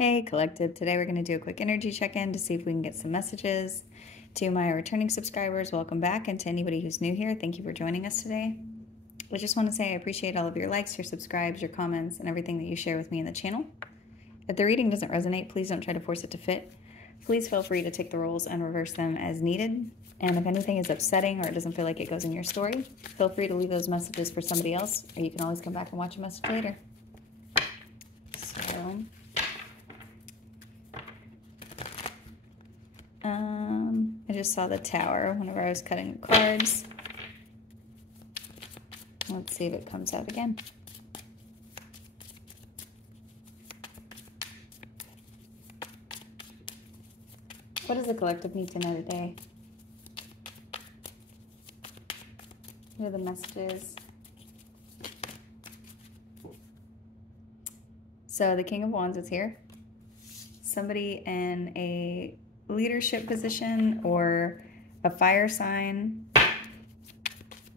Hey Collective, today we're going to do a quick energy check-in to see if we can get some messages. To my returning subscribers, welcome back, and to anybody who's new here, thank you for joining us today. I just want to say I appreciate all of your likes, your subscribes, your comments, and everything that you share with me in the channel. If the reading doesn't resonate, please don't try to force it to fit. Please feel free to take the roles and reverse them as needed. And if anything is upsetting or it doesn't feel like it goes in your story, feel free to leave those messages for somebody else, or you can always come back and watch a message later. So... I just saw the Tower whenever I was cutting the cards. Let's see if it comes out again. What does the collective need to know today? What are the messages? So the King of Wands is here. Somebody in a leadership position or a fire sign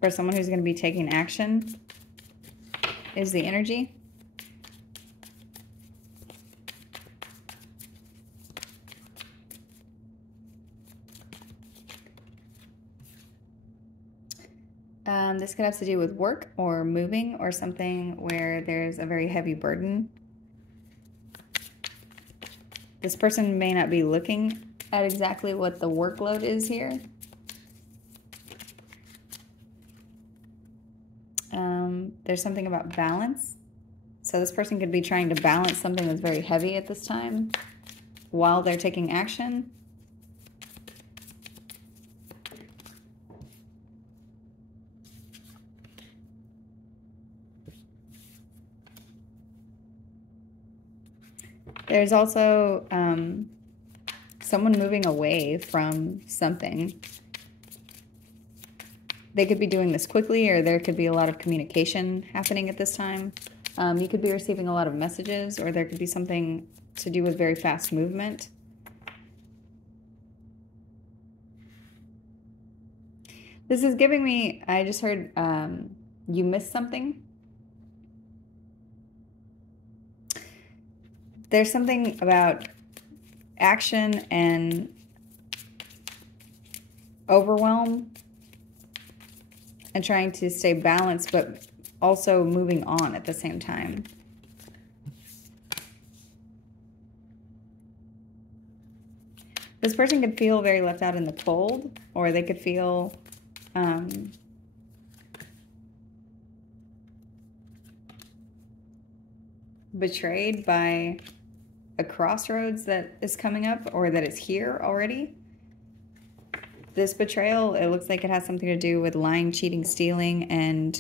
or someone who's going to be taking action is the energy. This could have to do with work or moving or something where there's a very heavy burden. This person may not be looking at exactly what the workload is here. There's something about balance. So this person could be trying to balance something that's very heavy at this time while they're taking action. There's also someone moving away from something. They could be doing this quickly, or there could be a lot of communication happening at this time. You could be receiving a lot of messages, or there could be something to do with very fast movement. This is giving me, I just heard you missed something. There's something about action and overwhelm and trying to stay balanced, but also moving on at the same time. This person could feel very left out in the cold, or they could feel betrayed by a crossroads that is coming up, or that is here already. This betrayal, it looks like it has something to do with lying, cheating, stealing, and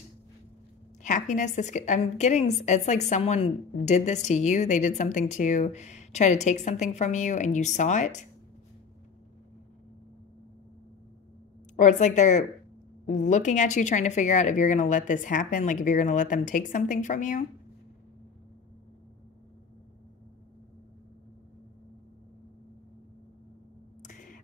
happiness. I'm getting, it's like someone did this to you. They did something to try to take something from you and you saw it. Or it's like they're looking at you trying to figure out if you're going to let this happen, like if you're going to let them take something from you.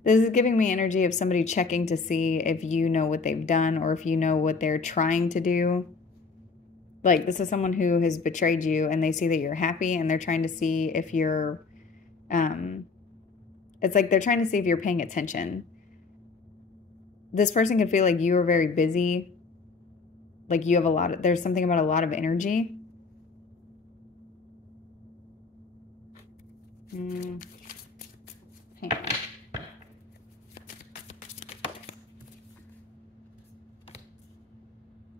This is giving me energy of somebody checking to see if you know what they've done or if you know what they're trying to do. Like, this is someone who has betrayed you and they see that you're happy and they're trying to see if you're, it's like they're trying to see if you're paying attention. This person could feel like you are very busy. Like you have there's something about a lot of energy. Hang on.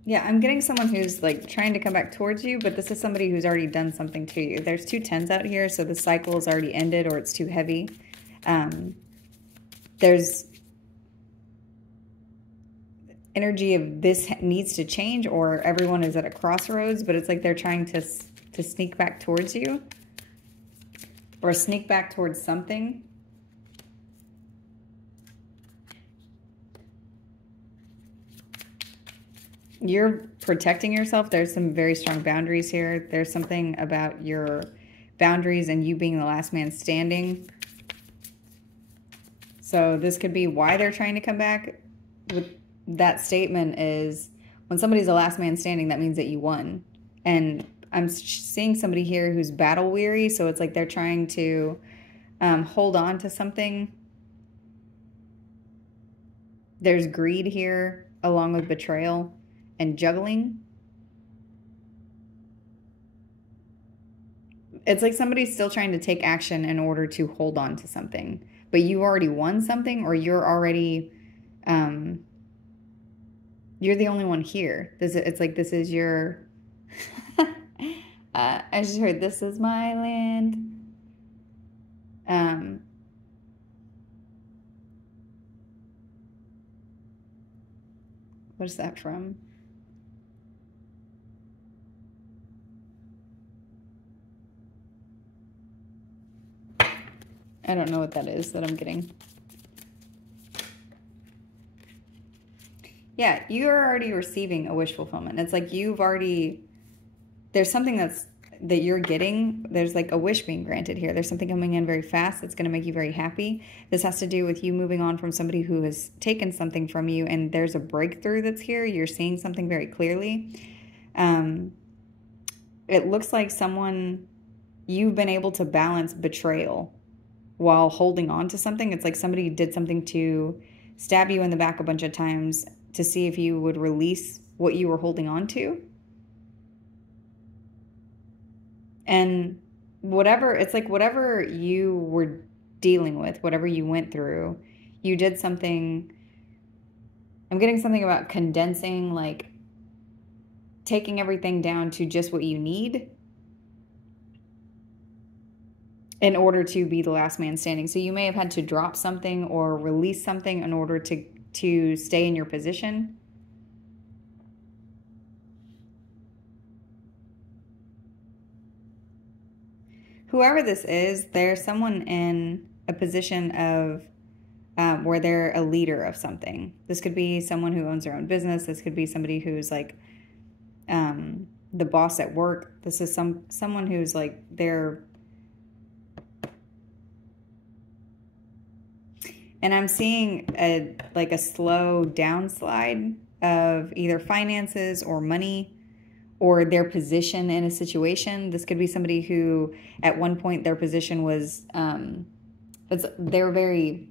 Yeah, I'm getting someone who's like trying to come back towards you, but this is somebody who's already done something to you. There's 2 10s out here, so the cycle is already ended or it's too heavy. There's energy of this needs to change, or everyone is at a crossroads, but it's like they're trying to sneak back towards you or sneak back towards something. You're protecting yourself. There's some very strong boundaries here. There's something about your boundaries and you being the last man standing. So this could be why they're trying to come back. With that statement is, when somebody's the last man standing, that means that you won. And I'm seeing somebody here who's battle weary. So it's like they're trying to hold on to something. There's greed here along with betrayal and juggling. It's like somebody's still trying to take action in order to hold on to something. But you already won something, or you're already, you're the only one here. It's like this is your, I just heard, this is my land. What is that from? I don't know what that is that I'm getting. Yeah, you're already receiving a wish fulfillment. It's like you've already, there's something that you're getting. There's like a wish being granted here. There's something coming in very fast that's going to make you very happy. This has to do with you moving on from somebody who has taken something from you, and there's a breakthrough that's here. You're seeing something very clearly. It looks like you've been able to balance betrayal while holding on to something. It's like somebody did something to stab you in the back a bunch of times to see if you would release what you were holding on to. And it's like whatever you were dealing with, whatever you went through, you did something. I'm getting something about condensing, like taking everything down to just what you need in order to be the last man standing. So you may have had to drop something or release something in order to stay in your position. Whoever this is, there's someone in a position of where they're a leader of something. This could be someone who owns their own business. This could be somebody who's like the boss at work. This is someone who's like they're. And I'm seeing a slow downslide of either finances or money or their position in a situation. This could be somebody who at one point their position was, they were very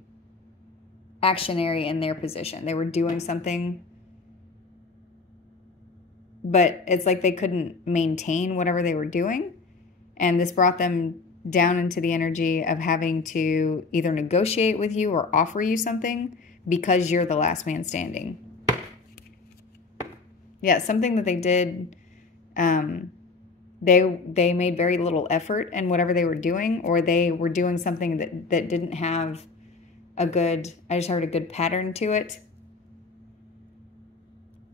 actionary in their position. They were doing something, but it's like they couldn't maintain whatever they were doing. And this brought them down into the energy of having to either negotiate with you or offer you something because you're the last man standing. Yeah, something that they did, they made very little effort in whatever they were doing, or they were doing something that didn't have I just heard a good pattern to it.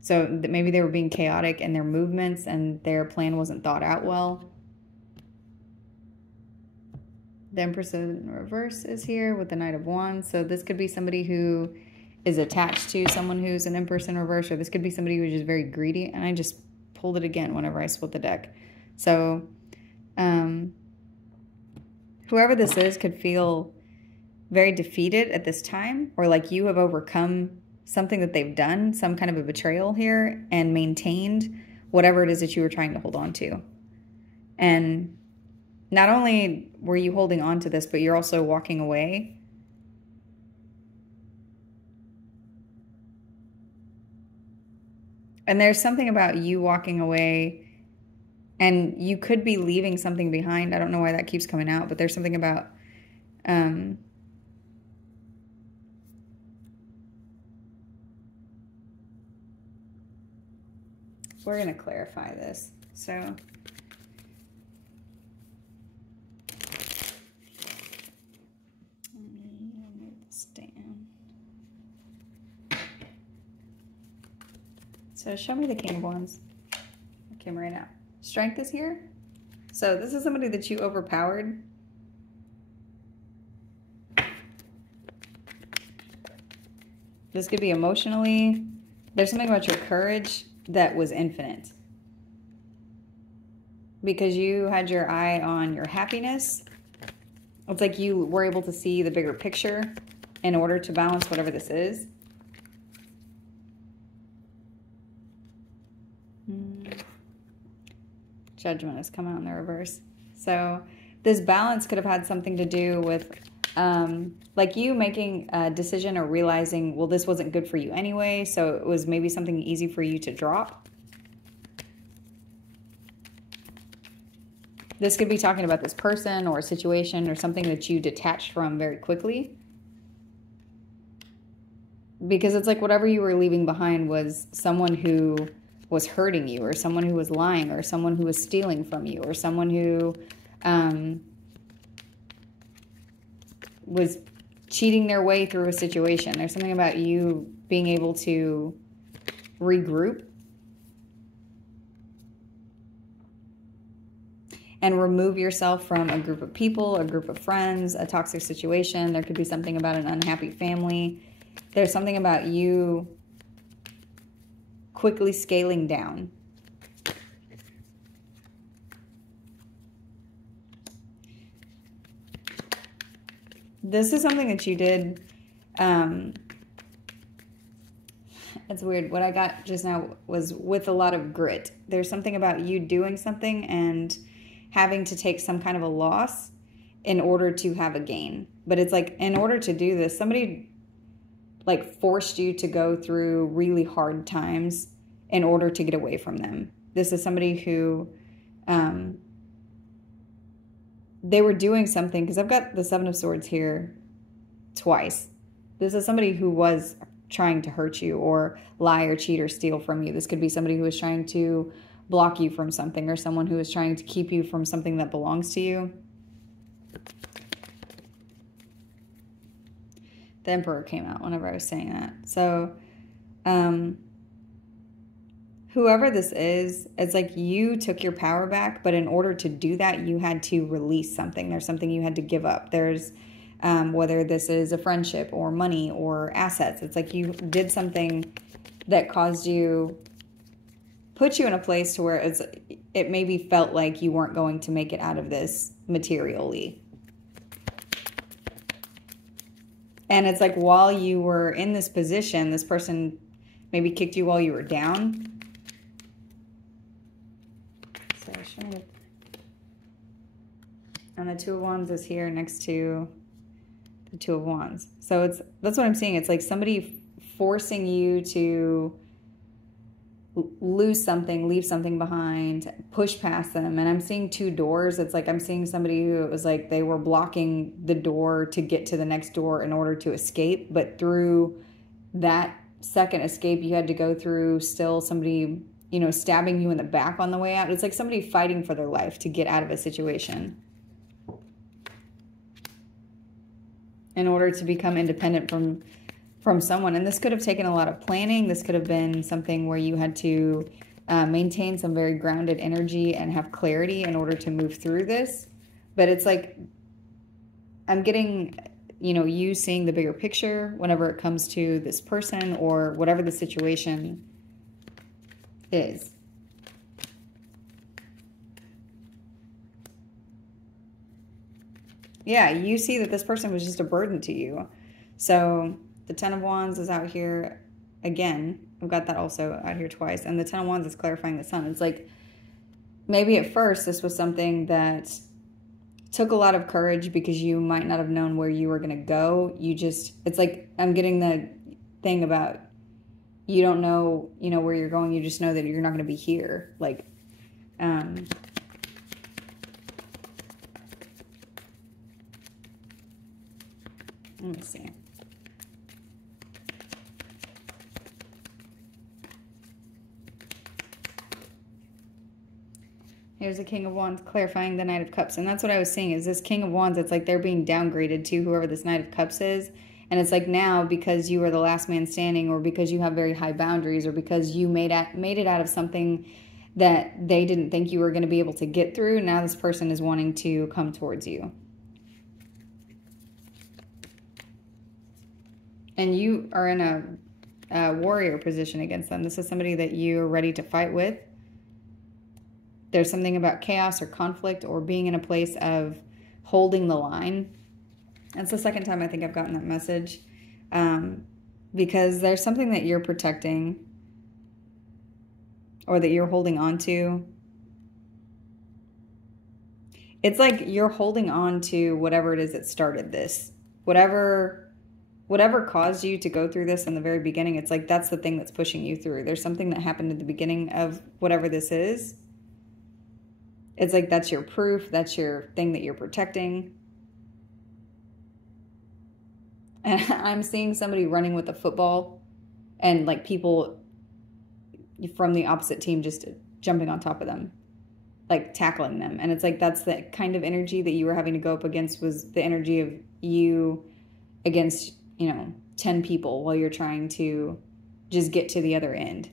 So maybe they were being chaotic in their movements and their plan wasn't thought out well. The Empress in reverse is here with the Knight of Wands. So this could be somebody who is attached to someone who's an Empress in reverse, or this could be somebody who's just very greedy. And I just pulled it again whenever I split the deck. So whoever this is could feel very defeated at this time, or like you have overcome something that they've done, some kind of a betrayal here, and maintained whatever it is that you were trying to hold on to. And not only were you holding on to this, but you're also walking away. And there's something about you walking away, and you could be leaving something behind. I don't know why that keeps coming out, but there's something about we're going to clarify this. So show me the King of Wands. It came right out. Strength is here. So this is somebody that you overpowered. This could be emotionally. There's something about your courage that was infinite. Because you had your eye on your happiness. It's like you were able to see the bigger picture in order to balance whatever this is. Judgment has come out in the reverse. So this balance could have had something to do with like you making a decision or realizing, well, this wasn't good for you anyway, so it was maybe something easy for you to drop. This could be talking about this person or a situation or something that you detached from very quickly. Because it's like whatever you were leaving behind was someone who was hurting you, or someone who was lying, or someone who was stealing from you, or someone who was cheating their way through a situation. There's something about you being able to regroup and remove yourself from a group of people, a group of friends, a toxic situation. There could be something about an unhappy family. There's something about you quickly scaling down. This is something that you did. It's weird. What I got just now was with a lot of grit. There's something about you doing something and having to take some kind of a loss in order to have a gain. But it's like, in order to do this, somebody like forced you to go through really hard times in order to get away from them. This is somebody who, they were doing something, because I've got the Seven of Swords here twice. This is somebody who was trying to hurt you or lie or cheat or steal from you. This could be somebody who was trying to block you from something, or someone who is trying to keep you from something that belongs to you. The Emperor came out whenever I was saying that. So, whoever this is, it's like you took your power back, but in order to do that, you had to release something. There's something you had to give up. There's, whether this is a friendship or money or assets, it's like you did something that caused you, put you in a place to where it maybe felt like you weren't going to make it out of this materially. And it's like while you were in this position, this person maybe kicked you while you were down. So and the Two of Wands is here next to the Two of Wands. So that's what I'm seeing. It's like somebody forcing you to lose something, leave something behind, push past them. And I'm seeing two doors. It's like I'm seeing somebody who, it was like they were blocking the door to get to the next door in order to escape. But through that second escape, you had to go through still somebody, you know, stabbing you in the back on the way out. It's like somebody fighting for their life to get out of a situation in order to become independent from someone. And this could have taken a lot of planning. This could have been something where you had to maintain some very grounded energy and have clarity in order to move through this. But it's like, I'm getting, you know, you seeing the bigger picture whenever it comes to this person or whatever the situation is. Yeah, you see that this person was just a burden to you. So the Ten of Wands is out here again. I've got that also out here twice. And the Ten of Wands is clarifying the Sun. It's like maybe at first this was something that took a lot of courage because you might not have known where you were going to go. You just, it's like I'm getting the thing about you don't know, you know, where you're going. You just know that you're not going to be here. Like, let me see. Here's the King of Wands clarifying the Knight of Cups. And that's what I was saying is this King of Wands, it's like they're being downgraded to whoever this Knight of Cups is. And it's like now because you were the last man standing, or because you have very high boundaries, or because you made it out of something that they didn't think you were going to be able to get through, now this person is wanting to come towards you. And you are in a warrior position against them. This is somebody that you're ready to fight with. There's something about chaos or conflict or being in a place of holding the line. That's the second time I think I've gotten that message. Because there's something that you're protecting or that you're holding on to. it's like you're holding on to whatever it is that started this. Whatever caused you to go through this in the very beginning, it's like that's the thing that's pushing you through. There's something that happened at the beginning of whatever this is. It's like that's your proof. That's your thing that you're protecting. And I'm seeing somebody running with a football and like people from the opposite team just jumping on top of them, like tackling them. And it's like that's the kind of energy that you were having to go up against, was the energy of you against, 10 people while you're trying to just get to the other end.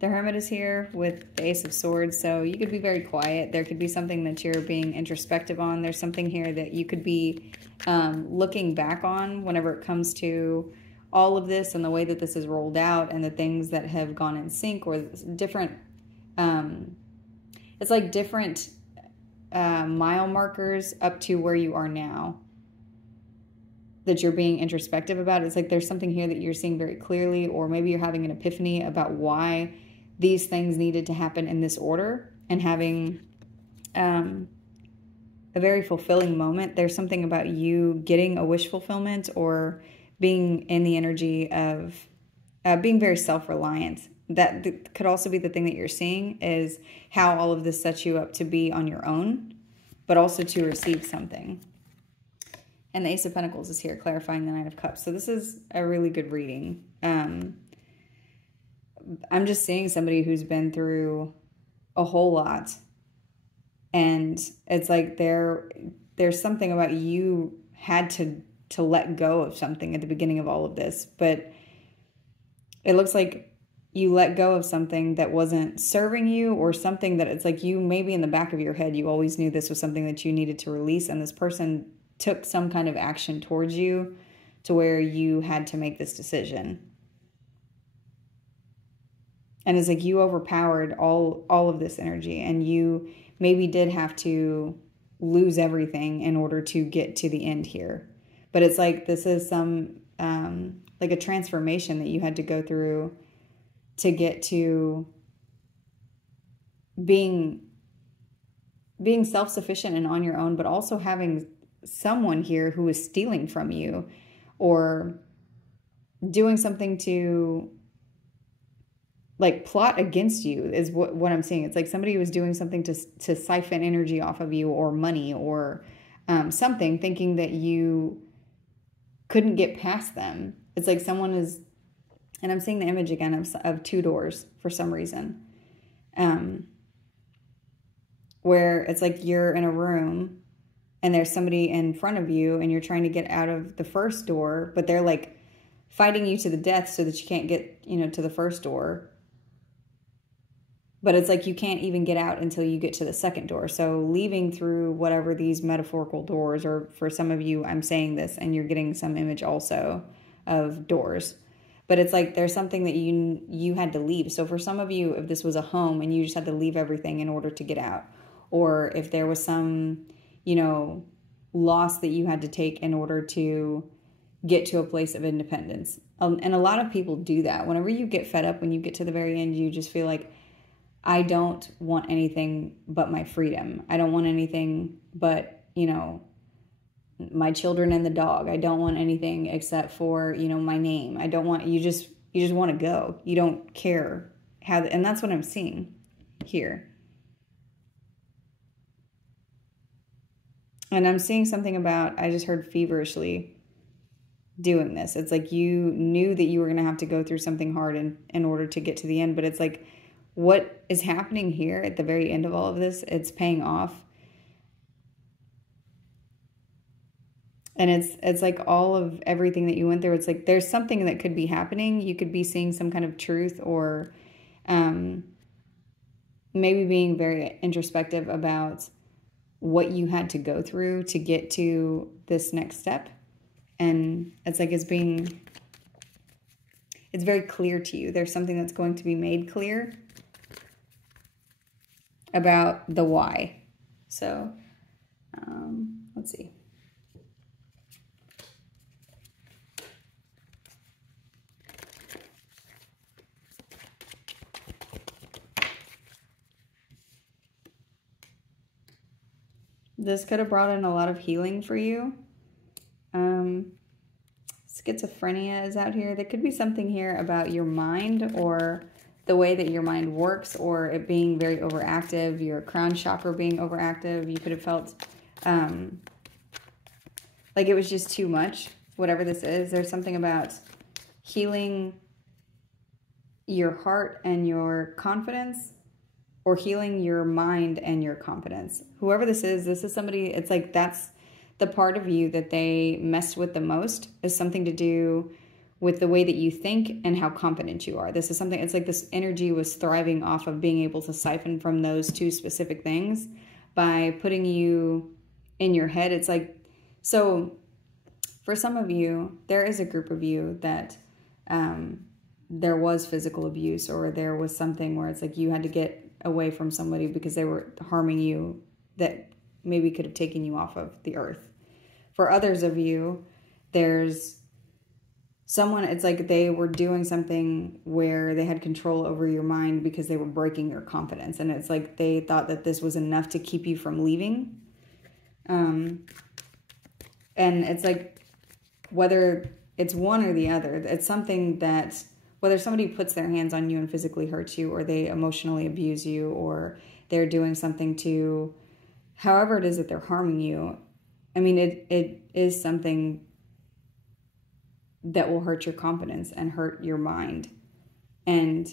The Hermit is here with the Ace of Swords, so you could be very quiet. There could be something that you're being introspective on. There's something here that you could be looking back on whenever it comes to all of this and the way that this is rolled out and the things that have gone in sync, or different, it's like different mile markers up to where you are now that you're being introspective about. It's like there's something here that you're seeing very clearly, or maybe you're having an epiphany about why these things needed to happen in this order, and having a very fulfilling moment. There's something about you getting a wish fulfillment, or being in the energy of being very self-reliant. That could also be the thing that you're seeing, is how all of this sets you up to be on your own, but also to receive something. And the Ace of Pentacles is here, clarifying the Knight of Cups. So this is a really good reading. I'm just seeing somebody who's been through a whole lot. And it's like there's something about you had to let go of something at the beginning of all of this. But it looks like you let go of something that wasn't serving you, or something that it's like you, maybe in the back of your head, you always knew this was something that you needed to release. And this person took some kind of action towards you to where you had to make this decision. And it's like you overpowered all of this energy, and you maybe did have to lose everything in order to get to the end here. But it's like this is some like a transformation that you had to go through to get to being self-sufficient and on your own, but also having someone here who is stealing from you or doing something to like plot against you is what I'm seeing. It's like somebody was doing something to siphon energy off of you, or money, or something, thinking that you couldn't get past them. It's like someone is, and I'm seeing the image again of two doors for some reason, where it's like you're in a room and there's somebody in front of you and you're trying to get out of the first door, but they're like fighting you to the death so that you can't get, to the first door. But it's like you can't even get out until you get to the second door. So leaving through whatever these metaphorical doors, or for some of you, I'm saying this and you're getting some image also of doors. But it's like there's something that you had to leave. So for some of you, if this was a home and you just had to leave everything in order to get out, or if there was some, loss that you had to take in order to get to a place of independence. And a lot of people do that. Whenever you get fed up, when you get to the very end, you just feel like, I don't want anything but my freedom. I don't want anything but, my children and the dog. I don't want anything except for, my name. I don't want, you just want to go. You don't care how, and that's what I'm seeing here. And I'm seeing something about, I just heard feverishly doing this. It's like you knew that you were going to have to go through something hard in order to get to the end. But it's like, what is happening here at the very end of all of this, it's paying off. And it's like all of everything that you went through. It's like there's something that could be happening. You could be seeing some kind of truth, or maybe being very introspective about what you had to go through to get to this next step. And it's like it's very clear to you. There's something that's going to be made clear about the why. So let's see. This could have brought in a lot of healing for you. Schizophrenia is out here. There could be something here about your mind or the way that your mind works, or it being very overactive, your crown chakra being overactive. You could have felt like it was just too much, whatever this is. There's something about healing your heart and your confidence, or healing your mind and your confidence. Whoever this is somebody, it's like that's the part of you that they messed with the most, is something to do with the way that you think and how confident you are. This is something, it's like this energy was thriving off of being able to siphon from those two specific things by putting you in your head. It's like, so for some of you, there is a group of you that there was physical abuse, or there was something where it's like you had to get away from somebody because they were harming you, that maybe could have taken you off of the earth. For others of you, there's someone, it's like they were doing something where they had control over your mind because they were breaking your confidence. And it's like they thought that this was enough to keep you from leaving. And it's like, whether it's one or the other, it's something that, whether somebody puts their hands on you and physically hurts you, or they emotionally abuse you, or they're doing something to, however it is that they're harming you, I mean, it is something that will hurt your confidence and hurt your mind. And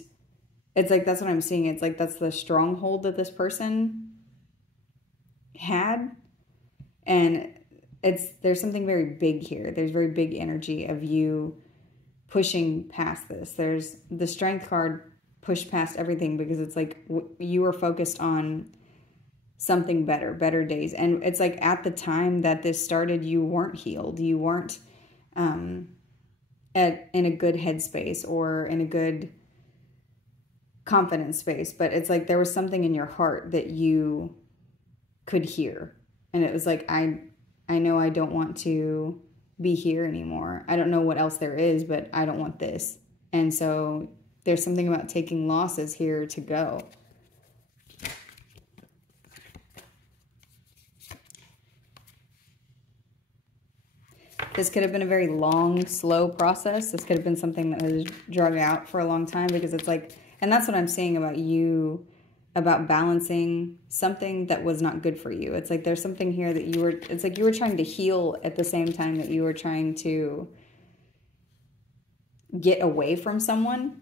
it's like, that's what I'm seeing. It's like, that's the stronghold that this person had. And there's something very big here. There's very big energy of you pushing past this. There's the Strength card, pushed past everything, because it's like you were focused on something better days. And it's like at the time that this started, you weren't healed. You weren't in a good headspace or in a good confidence space. But it's like there was something in your heart that you could hear. And it was like, I know I don't want to be here anymore. I don't know what else there is, but I don't want this. And so there's something about taking losses here to go. This could have been a very long, slow process. This could have been something that was drug out for a long time, because it's like, and that's what I'm seeing about you, about balancing something that was not good for you. It's like there's something here that you were, it's like you were trying to heal at the same time that you were trying to get away from someone.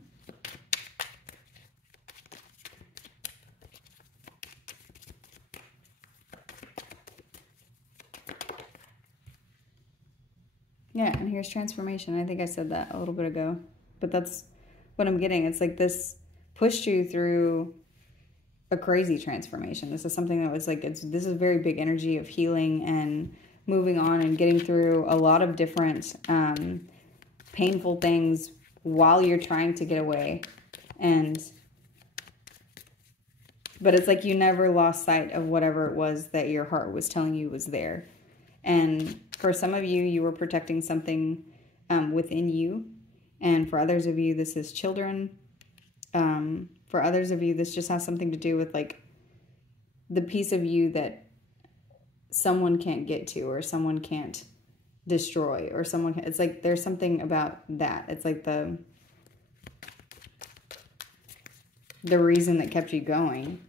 Yeah, and here's transformation. I think I said that a little bit ago, but that's what I'm getting. It's like this pushed you through a crazy transformation. This is something that was like, this is a very big energy of healing and moving on and getting through a lot of different painful things while you're trying to get away. But it's like you never lost sight of whatever it was that your heart was telling you was there. And for some of you, you were protecting something within you. And for others of you, this is children. For others of you, this just has something to do with like the piece of you that someone can't get to, or someone can't destroy, or someone, it's like there's something about that. It's like the reason that kept you going.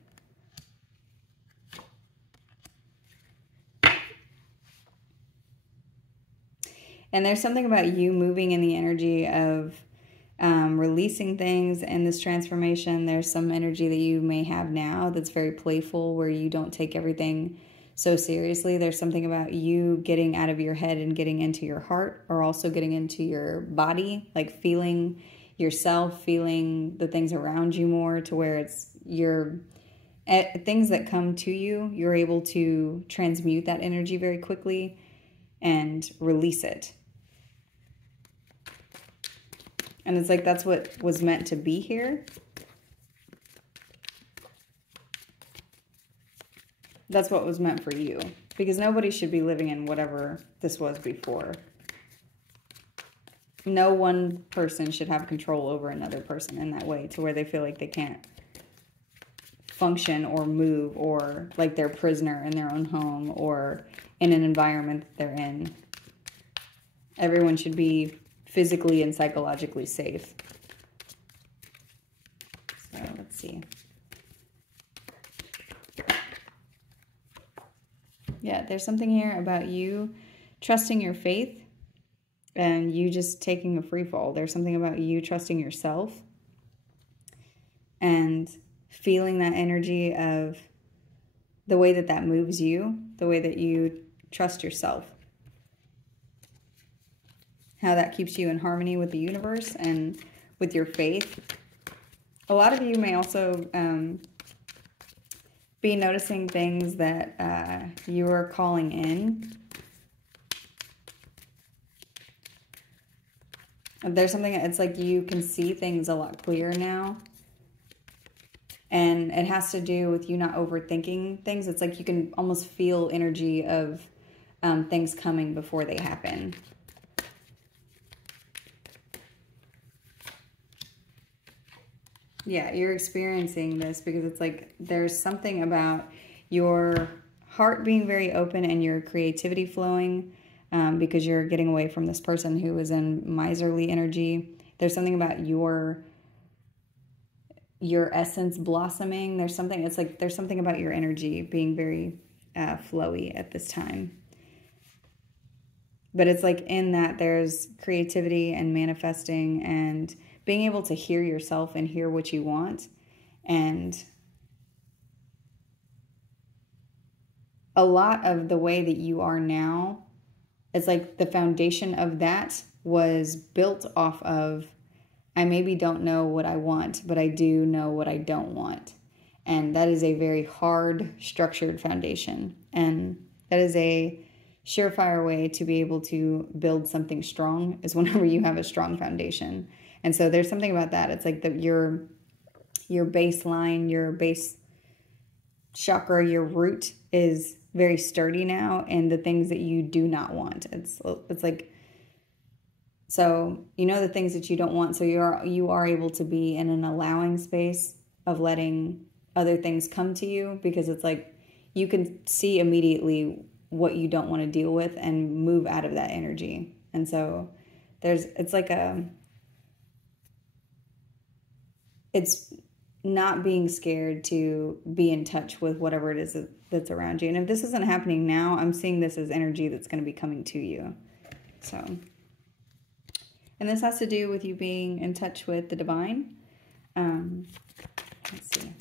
And there's something about you moving in the energy of releasing things in this transformation. There's some energy that you may have now that's very playful, where you don't take everything so seriously. There's something about you getting out of your head and getting into your heart, or also getting into your body, like feeling yourself, feeling the things around you more, to where it's your things that come to you, you're able to transmute that energy very quickly and release it. And it's like that's what was meant to be here. That's what was meant for you. Because nobody should be living in whatever this was before. No one person should have control over another person in that way, to where they feel like they can't function or move, or like they're prisoner in their own home or in an environment that they're in. Everyone should be physically and psychologically safe. So let's see. Yeah, there's something here about you trusting your faith and you just taking a free fall. There's something about you trusting yourself and feeling that energy of the way that that moves you, the way that you trust yourself, how that keeps you in harmony with the universe and with your faith. A lot of you may also be noticing things that you are calling in. There's something, it's like you can see things a lot clearer now. And it has to do with you not overthinking things. It's like you can almost feel energy of things coming before they happen. Yeah, you're experiencing this because it's like there's something about your heart being very open and your creativity flowing because you're getting away from this person who is in miserly energy. There's something about your essence blossoming. There's something, it's like there's something about your energy being very flowy at this time. But it's like in that there's creativity and manifesting and being able to hear yourself and hear what you want. And a lot of the way that you are now, it's like the foundation of that was built off of, I maybe don't know what I want, but I do know what I don't want. And that is a very hard, structured foundation. And that is a surefire way to be able to build something strong, is whenever you have a strong foundation. And so there's something about that. It's like your baseline, your base chakra, your root is very sturdy now, and the things that you do not want. It's like, so you know the things that you don't want, so you are able to be in an allowing space of letting other things come to you, because it's like you can see immediately what you don't want to deal with and move out of that energy. And so it's like it's not being scared to be in touch with whatever it is that's around you. And if this isn't happening now, I'm seeing this as energy that's going to be coming to you. So, and this has to do with you being in touch with the divine. Let's see.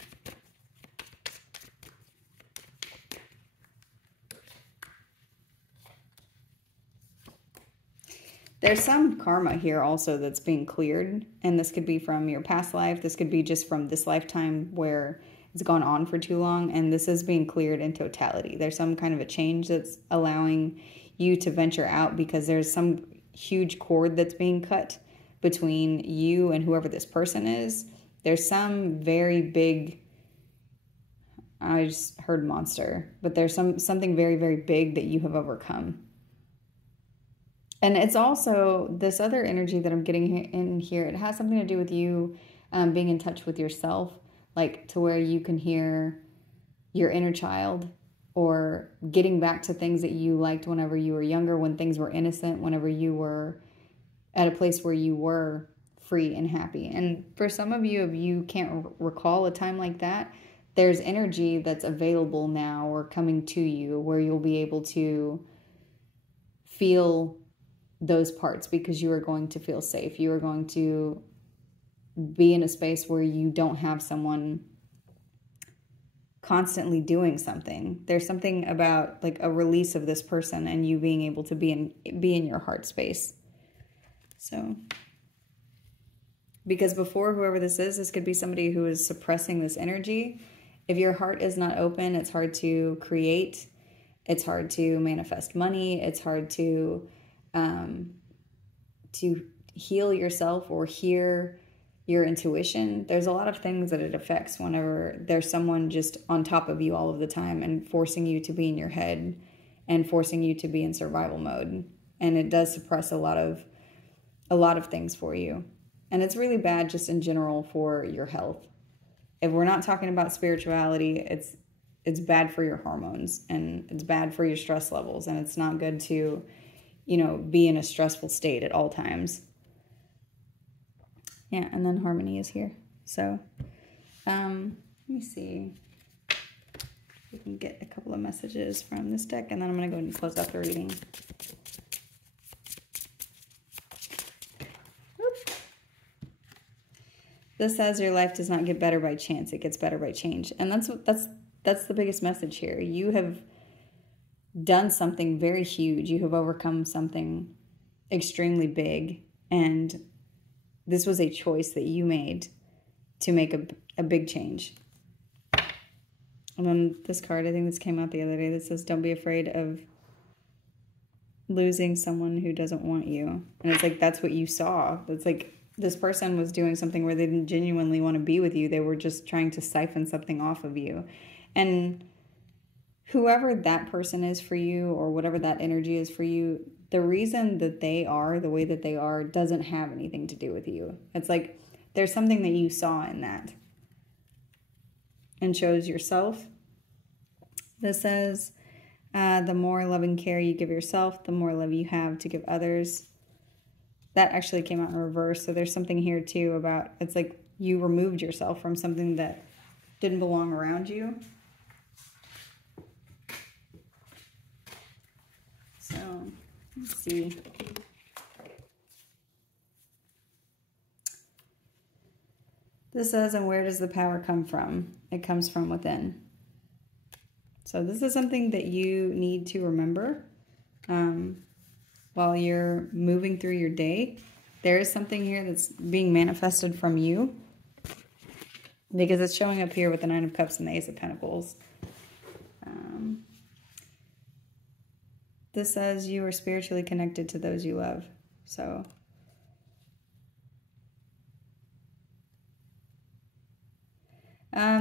There's some karma here also that's being cleared, and this could be from your past life. This could be just from this lifetime where it's gone on for too long, and this is being cleared in totality. There's some kind of a change that's allowing you to venture out because there's some huge cord that's being cut between you and whoever this person is. There's some very big, I just heard monster, but there's something very, very big that you have overcome. And it's also this other energy that I'm getting in here. It has something to do with you being in touch with yourself, like to where you can hear your inner child, or getting back to things that you liked whenever you were younger, when things were innocent, whenever you were at a place where you were free and happy. And for some of you, if you can't recall a time like that, there's energy that's available now or coming to you where you'll be able to feel those parts, because you are going to feel safe. You are going to be in a space where you don't have someone constantly doing something. There's something about like a release of this person and you being able to be in your heart space. So, because before, whoever this could be somebody who is suppressing this energy. If your heart is not open, it's hard to create. It's hard to manifest money. It's hard to heal yourself or hear your intuition. There's a lot of things that it affects whenever there's someone just on top of you all of the time and forcing you to be in your head and forcing you to be in survival mode. And it does suppress a lot of things for you. And it's really bad just in general for your health. if we're not talking about spirituality, it's bad for your hormones, and it's bad for your stress levels, and it's not good to, you know, be in a stressful state at all times. Yeah, and then harmony is here. So, let me see. We can get a couple of messages from this deck, and then I'm going to go and close out the reading. This says your life does not get better by chance; it gets better by change, and that's the biggest message here. You have done something very huge. You have overcome something extremely big, and this was a choice that you made to make a big change. And then this card, I think this came out the other day, that says, don't be afraid of losing someone who doesn't want you. And it's like, that's what you saw. It's like, this person was doing something where they didn't genuinely want to be with you. They were just trying to siphon something off of you. And whoever that person is for you, or whatever that energy is for you, the reason that they are the way that they are doesn't have anything to do with you. It's like, there's something that you saw in that and chose yourself. This says, the more love and care you give yourself, the more love you have to give others. That actually came out in reverse. So there's something here too about, it's like you removed yourself from something that didn't belong around you. So let's see. This says, and where does the power come from? It comes from within. So this is something that you need to remember while you're moving through your day. There is something here that's being manifested from you, because it's showing up here with the Nine of Cups and the Ace of Pentacles. This says you are spiritually connected to those you love. So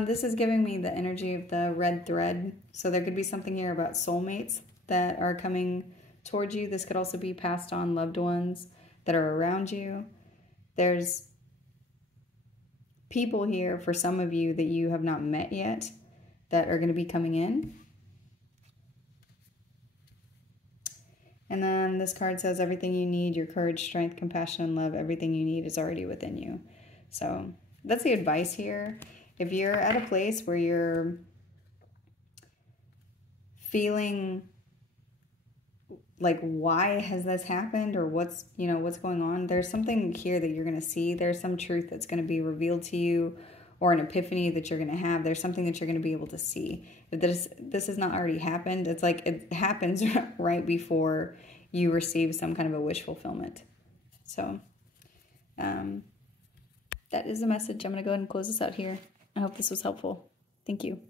this is giving me the energy of the red thread. So there could be something here about soulmates that are coming towards you. This could also be passed on loved ones that are around you. There's people here for some of you that you have not met yet that are going to be coming in. And then this card says, everything you need, your courage, strength, compassion, and love, everything you need is already within you. So that's the advice here. If you're at a place where you're feeling like, why has this happened, or what's going on, there's something here that you're going to see. There's some truth that's going to be revealed to you, or an epiphany that you're going to have. There's something that you're going to be able to see. If this has not already happened, it's like it happens right before you receive some kind of a wish fulfillment. So that is the message. I'm going to go ahead and close this out here. I hope this was helpful. Thank you.